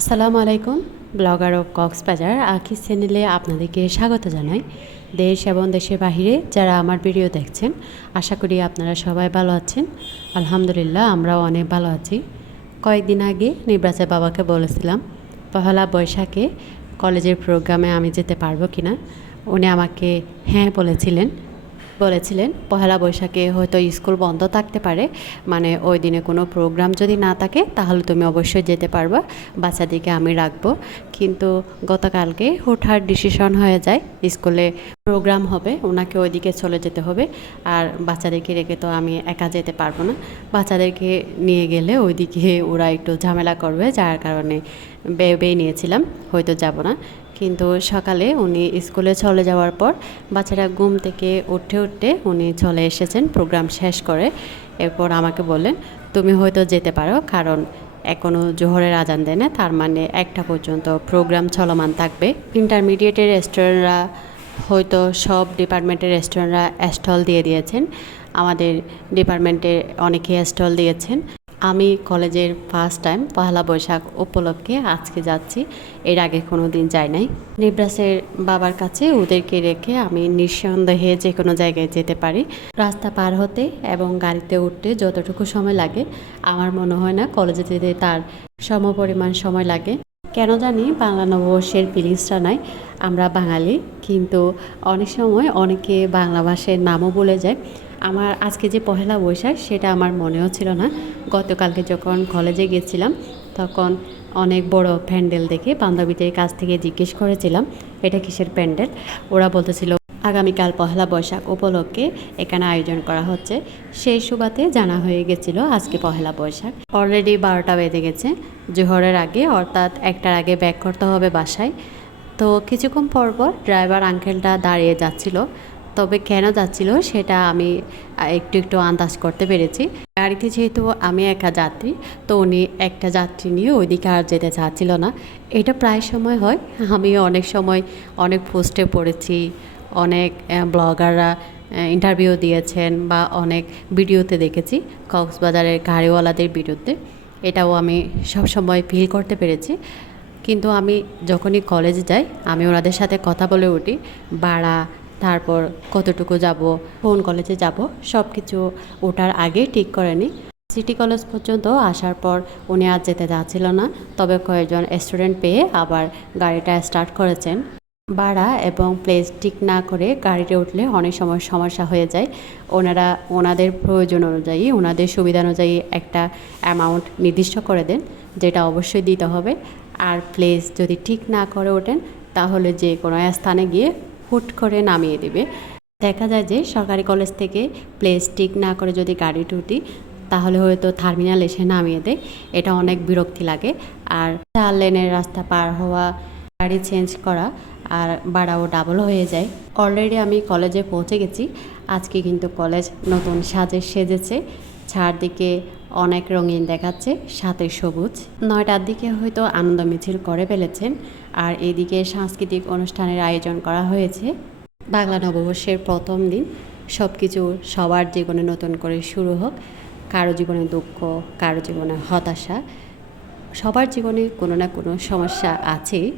আসসালামু আলাইকুম। Blogger of Cox's Bazar আকিস চ্যানেলে আপনাদেরকে স্বাগত জানাই। দেশ এবং দেশের বাহিরে যারা আমার ভিডিও দেখছেন, আশা করি আপনারা সবাই ভালো আছেন। আলহামদুলিল্লাহ, আমরাও অনেক ভালো আছি। কয়েকদিন আগে নিব্রাসের বাবাকে বলেছিলাম পহেলা বৈশাখে কলেজের প্রোগ্রামে আমি যেতে পারবো কিনা। উনি আমাকে হ্যাঁ বলেছিলেন পহেলা বৈশাখে হয়তো স্কুল বন্ধ থাকতে পারে, মানে ওই দিনে কোনো প্রোগ্রাম যদি না থাকে তাহলে তুমি অবশ্যই যেতে পারবা, বাচ্চাদেরকে আমি রাখবো। কিন্তু গতকালকে হুটহাট ডিসিশন হয়ে যায় স্কুলে প্রোগ্রাম হবে, ওনাকে ওইদিকে চলে যেতে হবে। আর বাচ্চাদেরকে রেখে তো আমি একা যেতে পারবো না। বাচ্চাদেরকে নিয়ে গেলে ওইদিকে ওরা একটু ঝামেলা করবে, যার কারণে ভেবেই নিয়েছিলাম হয়তো যাব না। কিন্তু সকালে উনি স্কুলে চলে যাওয়ার পর বাচ্চারা ঘুম থেকে উঠতে উনি চলে এসেছেন প্রোগ্রাম শেষ করে। এরপর আমাকে বললেন তুমি হয়তো যেতে পারো, কারণ এখনও জোহরের আজান দেয় না, তার মানে 1টা পর্যন্ত প্রোগ্রাম চলমান থাকবে। ইন্টারমিডিয়েটের রেস্টুরেন্টরা হয়তো সব ডিপার্টমেন্টের রেস্টুরেন্টরা স্টল দিয়ে দিয়েছেন, আমাদের ডিপার্টমেন্টে অনেকেই স্টল দিয়েছেন। আমি কলেজের ফার্স্ট টাইম পহেলা বৈশাখ উপলক্ষে আজকে যাচ্ছি, এর আগে কোনো দিন যাই নাই। নিব্রাসের বাবার কাছে ওদেরকে রেখে আমি নিঃসন্দেহে যে কোনো জায়গায় যেতে পারি। রাস্তা পার হতে এবং গাড়িতে উঠতে যতটুকু সময় লাগে আমার মনে হয় না কলেজে যেতে তার সমপরিমাণ সময় লাগে। কেন জানি বাংলা নববর্ষের ফিলিংসটা নাই। আমরা বাঙালি, কিন্তু অনেক সময় অনেকে বাংলা ভাষার নামও বলে যায়। আমার আজকে যে পহেলা বৈশাখ সেটা আমার মনেও ছিল না। গতকালকে যখন কলেজে গেছিলাম তখন অনেক বড় প্যান্ডেল দেখে বান্ধবীদের কাছ থেকে জিজ্ঞেস করেছিলাম এটা কিসের প্যান্ডেল। ওরা বলতেছিল আগামীকাল পহেলা বৈশাখ উপলক্ষে এখানে আয়োজন করা হচ্ছে। সেই সুবাদে জানা হয়ে গেছিল আজকে পহেলা বৈশাখ। অলরেডি 12টা বেজে গেছে, জোহরের আগে অর্থাৎ 1টার আগে ব্যাক করতে হবে বাসায়। তো কিছুক্ষণ পর ড্রাইভার আঙ্কেলটা দাঁড়িয়ে যাচ্ছিল, তবে কেন যাচ্ছিল সেটা আমি একটু একটু আন্দাজ করতে পেরেছি। গাড়িতে যেহেতু আমি একা যাত্রী, তো উনি একটা যাত্রী নিয়ে ওইদিকে আর যেতে চাচ্ছিল না। এটা প্রায় সময় হয়, আমি অনেক সময় অনেক পোস্টে পড়েছি, অনেক ব্লগাররা ইন্টারভিউ দিয়েছেন বা অনেক ভিডিওতে দেখেছি কক্সবাজারের গাড়িওয়ালাদের ভিডিওতে। এটাও আমি সবসময় ফিল করতে পেরেছি। কিন্তু আমি যখনই কলেজে যাই আমি ওনাদের সাথে কথা বলে উঠি, ভাড়া, তারপর কতটুকু যাব, কোন কলেজে যাব, সব কিছু ওঠার আগে ঠিক করে নিই। সিটি কলেজ পর্যন্ত আসার পর উনি আর যেতে যাচ্ছিল না, তবে কয়েকজন স্টুডেন্ট পেয়ে আবার গাড়িটা স্টার্ট করেছেন। ভাড়া এবং প্লেস ঠিক না করে গাড়িতে উঠলে অনেক সময় সমস্যা হয়ে যায়। ওনারা ওনাদের প্রয়োজন অনুযায়ী, ওনাদের সুবিধা অনুযায়ী একটা অ্যামাউন্ট নির্দিষ্ট করে দেন, যেটা অবশ্যই দিতে হবে। আর প্লেস যদি ঠিক না করে ওঠেন তাহলে যে কোনো স্থানে গিয়ে হুট করে নামিয়ে দেবে। দেখা যায় যে সরকারি কলেজ থেকে প্লেস ঠিক না করে যদি গাড়ি উঠি তাহলে হয়তো টার্মিনাল এসে নামিয়ে দেয়। এটা অনেক বিরক্তি লাগে। আর 4 লেনের রাস্তা পার হওয়া, গাড়ি চেঞ্জ করা, আর ভাড়াও ডাবল হয়ে যায়। অলরেডি আমি কলেজে পৌঁছে গেছি। আজকে কিন্তু কলেজ নতুন সাজে সেজেছে, চারদিকে অনেক রঙিন দেখাচ্ছে, সাথে সবুজ। 9টার দিকে হয়তো আনন্দ মিছিল করে ফেলেছেন। আর এদিকে সাংস্কৃতিক অনুষ্ঠানের আয়োজন করা হয়েছে। বাংলা নববর্ষের প্রথম দিন সব কিছু সবার জীবনে নতুন করে শুরু হোক। কারো জীবনে দুঃখ, কারো জীবনে হতাশা, সবার জীবনে কোনো না কোনো সমস্যা আছেই।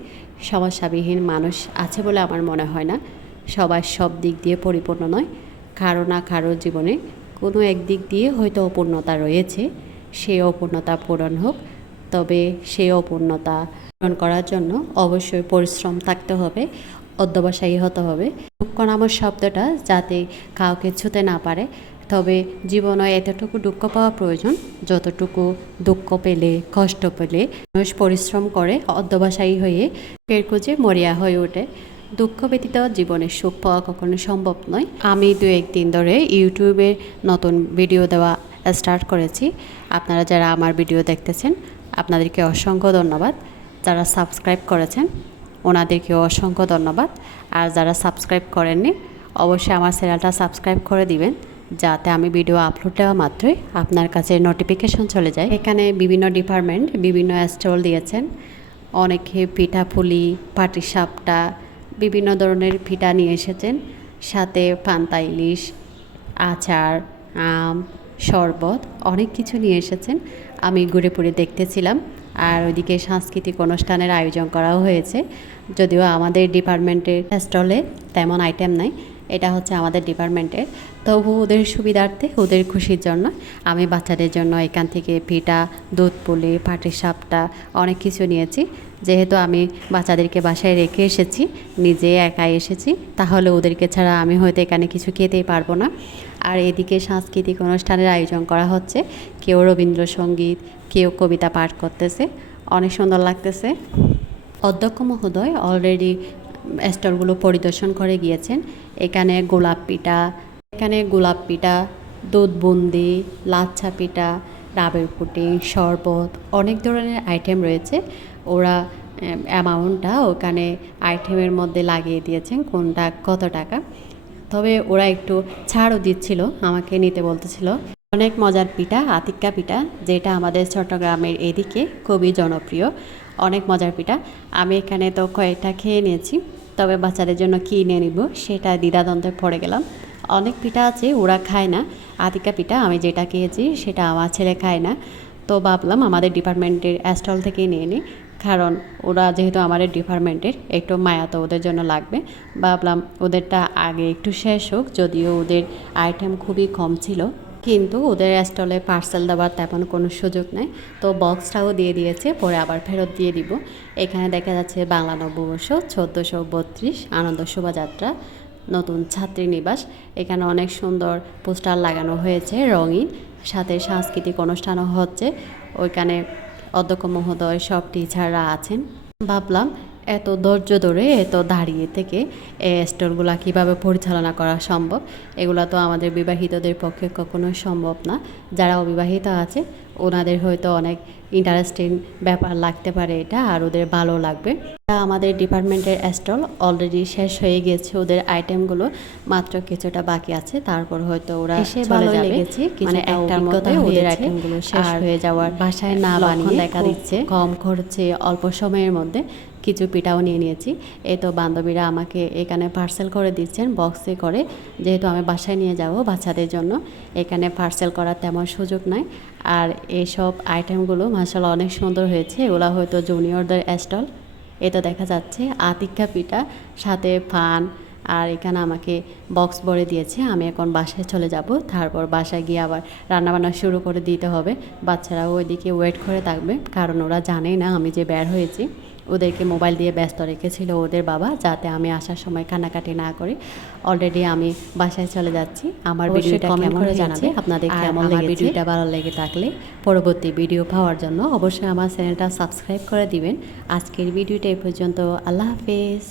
সমস্যাবিহীন মানুষ আছে বলে আমার মনে হয় না। সবাই সব দিক দিয়ে পরিপূর্ণ নয়, কারো না কারো জীবনে কোনো এক দিক দিয়ে হয়তো অপূর্ণতা রয়েছে। সেই অপূর্ণতা পূরণ হোক, তবে সেই অপূর্ণতা পূরণ করার জন্য অবশ্যই পরিশ্রম থাকতে হবে, অধ্যবসায়ী হতে হবে। দুঃখ নামের শব্দটা যাতে কাউকে ছুঁতে না পারে। তবে জীবনে এতটুকু দুঃখ পাওয়া প্রয়োজন যতটুকু দুঃখ পেলে, কষ্ট পেলে মানুষ পরিশ্রম করে অধ্যবসায়ী হয়ে ফের খুঁজে মরিয়া হয়ে ওঠে। দুঃখ ব্যতীত জীবনে সুখ পাওয়া কখনো সম্ভব নয়। আমি 2-1 দিন ধরে ইউটিউবে নতুন ভিডিও দেওয়া স্টার্ট করেছি। আপনারা যারা আমার ভিডিও দেখতেছেন আপনাদেরকে অসংখ্য ধন্যবাদ। যারা সাবস্ক্রাইব করেছেন ওনাদেরকে অসংখ্য ধন্যবাদ। আর যারা সাবস্ক্রাইব করেননি অবশ্যই আমার চ্যানেলটা সাবস্ক্রাইব করে দিবেন, যাতে আমি ভিডিও আপলোড দেওয়া মাত্রই আপনার কাছে নোটিফিকেশন চলে যায়। এখানে বিভিন্ন ডিপার্টমেন্ট বিভিন্ন স্টল দিয়েছেন। অনেকে পিঠাপুলি, পাটিসাপটা, বিভিন্ন ধরনের পিঠা নিয়ে এসেছেন, সাথে পান্তা ইলিশ, আচার, আম, শরবত, অনেক কিছু নিয়ে এসেছেন। আমি ঘুরে ঘুরে দেখতেছিলাম আর ওইদিকে সাংস্কৃতিক অনুষ্ঠানের আয়োজন করাও হয়েছে। যদিও আমাদের ডিপার্টমেন্টের স্টলে তেমন আইটেম নাই, এটা হচ্ছে আমাদের ডিপার্টমেন্টের, তবু ওদের সুবিধার্থে ওদের খুশির জন্য আমি বাচ্চাদের জন্য এখান থেকে পিঠা, দুধ পুলি, পাটিসাপটা অনেক কিছু নিয়েছি। যেহেতু আমি বাচ্চাদেরকে বাসায় রেখে এসেছি, নিজে একাই এসেছি, তাহলে ওদেরকে ছাড়া আমি হয়তো এখানে কিছু খেতেই পারবো না। আর এদিকে সাংস্কৃতিক অনুষ্ঠানের আয়োজন করা হচ্ছে, কেউ রবীন্দ্রসঙ্গীত, কেউ কবিতা পাঠ করতেছে, অনেক সুন্দর লাগতেছে। অধ্যক্ষ মহোদয় অলরেডি স্টলগুলো পরিদর্শন করে গিয়েছেন। এখানে গোলাপ পিঠা, দুধ বুন্দি, লাচ্ছা পিঠা, ডাবের পুডিং, শরবত, অনেক ধরনের আইটেম রয়েছে। ওরা অ্যামাউন্টটা ওখানে আইটেমের মধ্যে লাগিয়ে দিয়েছেন কোনটা কত টাকা। তবে ওরা একটু ছাড়ও দিচ্ছিল, আমাকে নিতে বলতেছিল। অনেক মজার পিঠা আতিক্কা পিঠা, যেটা আমাদের চট্টগ্রামের এদিকে খুবই জনপ্রিয়, অনেক মজার পিঠা। আমি এখানে তো কয়েকটা খেয়ে নিয়েছি, তবে বাচ্চাদের জন্য কী নিয়ে নিব সেটা দ্বিধাদ্বন্দ্বে পড়ে গেলাম। অনেক পিঠা আছে ওরা খায় না, আতিক্কা পিঠা আমি যেটা খেয়েছি সেটা আমার ছেলে খায় না, তো ভাবলাম আমাদের ডিপার্টমেন্টের স্টল থেকেই নিয়ে নিই। কারণ ওরা যেহেতু আমাদের ডিপার্টমেন্টের, একটু মায়া তো ওদের জন্য লাগবে। ভাবলাম ওদেরটা আগে একটু শেষ হোক, যদিও ওদের আইটেম খুবই কম ছিল, কিন্তু ওদের স্টলে পার্সেল দেওয়ার তেমন কোনো সুযোগ নেই, তো বক্সটাও দিয়ে দিয়েছে, পরে আবার ফেরত দিয়ে দিব। এখানে দেখা যাচ্ছে বাংলা নববর্ষ 1432 আনন্দ শোভাযাত্রা, নতুন ছাত্রী নিবাস। এখানে অনেক সুন্দর পোস্টার লাগানো হয়েছে রঙিন, সাথে সাংস্কৃতিক অনুষ্ঠানও হচ্ছে। ওইখানে অধ্যক্ষ মহোদয়, সব টিচাররা আছেন। ভাবলাম এত ধৈর্য ধরে এত দাঁড়িয়ে থেকে এই স্টলগুলা কীভাবে পরিচালনা করা সম্ভব, এগুলো তো আমাদের বিবাহিতদের পক্ষে কখনোই সম্ভব না। যারা অবিবাহিত আছে ওনাদের হয়তো অনেক ইন্টারেস্টিং ব্যাপার লাগতে পারে এটা, আর ওদের ভালো লাগবে। আমাদের ডিপার্টমেন্টের স্টল অলরেডি শেষ হয়ে গেছে, ওদের আইটেমগুলো মাত্র কিছুটা বাকি আছে, তারপর হয়তো ওরা চলে যাবে। মানে একটার মধ্যে ওদের আইটেমগুলো শেষ হয়ে যাওয়ার, বাসায় না বানিয়ে দেখা দিচ্ছে কম খরচে অল্প সময়ের মধ্যে কিছু পিঠাও নিয়ে নিয়েছি। এই তো বান্ধবীরা আমাকে এখানে পার্সেল করে দিচ্ছেন বক্সে করে, যেহেতু আমি বাসায় নিয়ে যাব বাচ্চাদের জন্য, এখানে পার্সেল করার তেমন সুযোগ নাই। আর এইসব আইটেমগুলো মাশাআল্লাহ অনেক সুন্দর হয়েছে, এগুলো হয়তো জুনিয়রদের স্টল। এ তো দেখা যাচ্ছে আতিক্কা পিঠা, সাথে পান, আর এখানে আমাকে বক্স ভরে দিয়েছে। আমি এখন বাসায় চলে যাব, তারপর বাসায় গিয়ে আবার রান্নাবান্না শুরু করে দিতে হবে। বাচ্চারাও ওইদিকে ওয়েট করে থাকবে, কারণ ওরা জানেই না আমি যে বের হয়েছি। ওদেরকে মোবাইল দিয়ে ব্যস্ত রেখেছিল ওদের বাবা, যাতে আমি আসার সময় কান্নাকাটি না করি। অলরেডি আমি বাসায় চলে যাচ্ছি। আমার ভিডিওটা কেমন করে জানাবে, আপনাদের কেমন লেগেছে। ভিডিওটা ভালো লেগে থাকলে পরবর্তী ভিডিও পাওয়ার জন্য অবশ্যই আমার চ্যানেলটা সাবস্ক্রাইব করে দিবেন। আজকের ভিডিওটা এই পর্যন্ত। আল্লাহ হাফেজ।